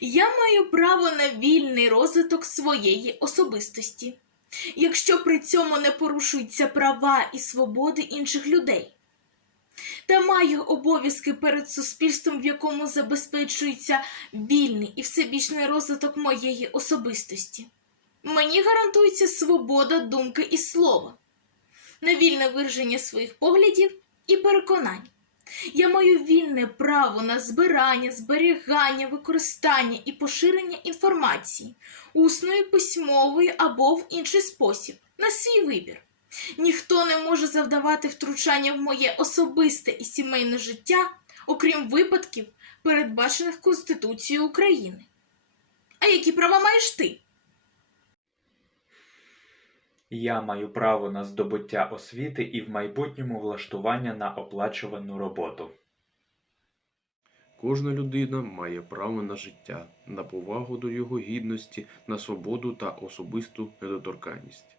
Я маю право на вільний розвиток своєї особистості, якщо при цьому не порушуються права і свободи інших людей. Та маю обов'язки перед суспільством, в якому забезпечується вільний і всебічний розвиток моєї особистості. Мені гарантується свобода думки і слова, на вільне вираження своїх поглядів і переконань. Я маю вільне право на збирання, зберігання, використання і поширення інформації усною, письмовою або в інший спосіб, на свій вибір. Ніхто не може завдавати втручання в моє особисте і сімейне життя, окрім випадків, передбачених Конституцією України. А які права маєш ти? Я маю право на здобуття освіти і в майбутньому влаштування на оплачувану роботу. Кожна людина має право на життя, на повагу до його гідності, на свободу та особисту недоторканність.